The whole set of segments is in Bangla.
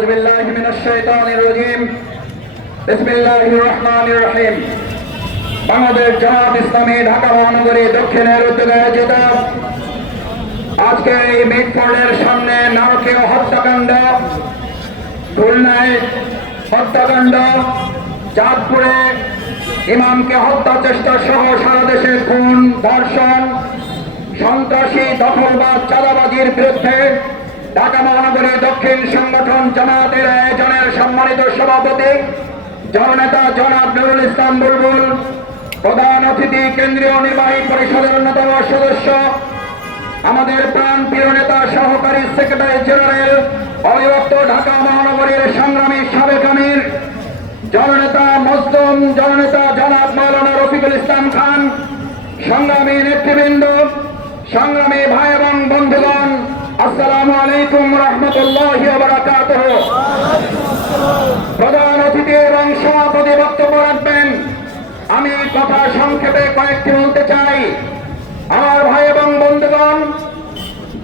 أعوذ بالله من الشيطان الرجيم بسم الله الرحمن الرحيم বাংলাদেশ জামাত ইসলামী ঢাকা মহানগরী দক্ষিণের উদ্যোগে আয়োজিত আজকে এই মিটফোর্ডের সামনে নারকীয় হত্যাকাণ্ড খুলনায় হত্যাকাণ্ড চাঁদপুরে ইমামকে হত্যা চেষ্টা সহ সারা দেশে খুন ধর্ষণ সন্ত্রাসী দখলবাদ চাঁদাবাজির বিরুদ্ধে ঢাকা মহানগরী দক্ষিণ সংগঠন জামাতের আয়োজনের সম্মানিত সভাপতি, জননেতা জনাব নুরুল ইসলাম বুলবুল, প্রধান অতিথি কেন্দ্রীয় নির্বাহী পরিষদের অন্যতম সদস্য, আমাদের প্রাণ প্রিয় নেতা সহকারী সেক্রেটারি জেনারেল, অবিভক্ত ঢাকা মহানগরীর সংগ্রামী সাবেক আমির, জননেতা মজদুম, জননেতা জনাব মৌলানা রফিকুল ইসলাম খান, সংগ্রামী নেতৃবৃন্দ, সংগ্রামী ভাই এবং বন্ধুগণ আসসালামু আলাইকুম রহমতুল্লাহ প্রধান অতিথি এবং সভাপতি বক্তব্য রাখবেন। আমি কথা সংক্ষেপে কয়েকটি বলতে চাই। আমার ভাই এবং বন্ধুগণ,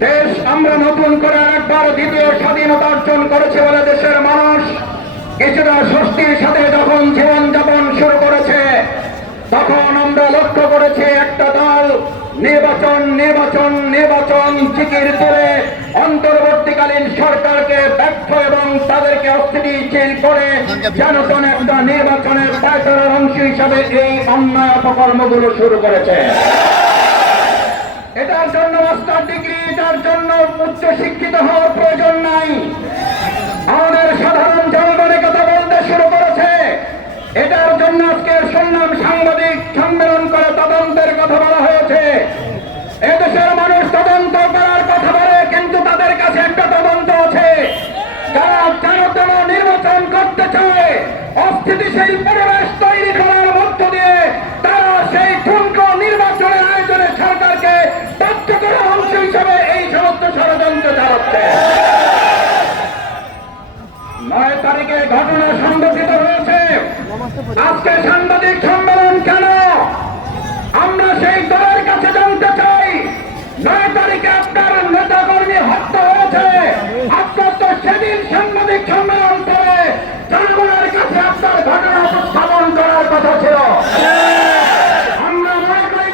দেশ আমরা নতুন করে আরেকবার দ্বিতীয় স্বাধীনতা অর্জন করেছে বলে দেশের মানুষ কিছুটা স্বস্তির সাথে যখন জীবন যাপন শুরু করেছে, তখন আমরা লক্ষ্য করেছি একটা দল, নির্বাচন নির্বাচন নির্বাচন, জিকির করে অন্তর্বর্তীকালীন সরকারকে ব্যর্থ এবং তাদেরকে অস্থিতিশীল করে যেন তেন একটা নির্বাচনের পায়তারার অংশ হিসাবে এই অন্যায় অপকর্মগুলো শুরু করেছে। এটার জন্য মাস্টার ডিগ্রি, এটার জন্য উচ্চ শিক্ষিত হওয়ার প্রয়োজন নাই। আমাদের সাধারণ জনগণের কথা বলতে শুরু করেছে। এটার জন্য আজকে শুনলাম সাংবাদিক সম্মেলন করে তদন্তের কথা বলা হয়েছে। এদেশের যারা তারা নির্বাচন করতে চায় অস্থিতিশীল পরিবেশ সাংবাদিক সম্মেলন করে জনগণের কাছে আপনার ঘটনা উপস্থাপন করার কথা ছিল। মনে করি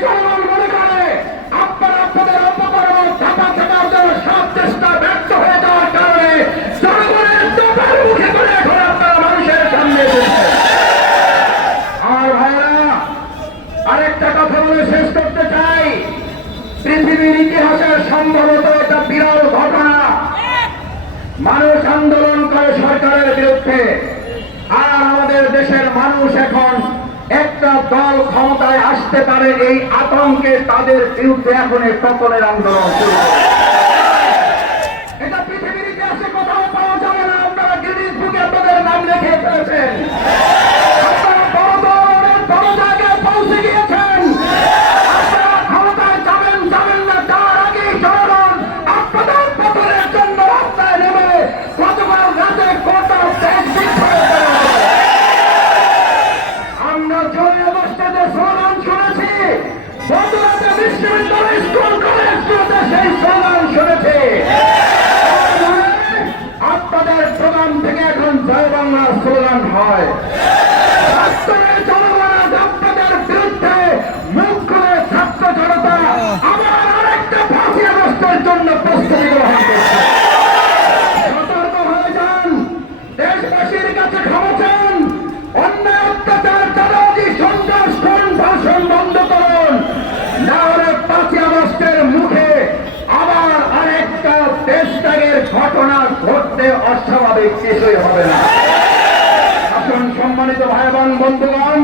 জন্য সব চেষ্টা মুখে করে মানুষের ভাইরা আরেকটা কথা বলে শেষ করতে চাই। পৃথিবীর ইতিহাসের সম্ভবত এটা বিরল ঘটনা মানুষ আন্দোলন করে সরকারের বিরুদ্ধে আর আমাদের দেশের মানুষ এখন একটা দল ক্ষমতায় আসতে পারে এই আতঙ্কে তাদের বিরুদ্ধে এখন এই পতনের আন্দোলন শুরু দেশ ত্যাগের ঘটনা ঘটতে অস্বাভাবিক কিছুই হবে না আসুন সম্মানিত ভাই এবং বন্ধুগণ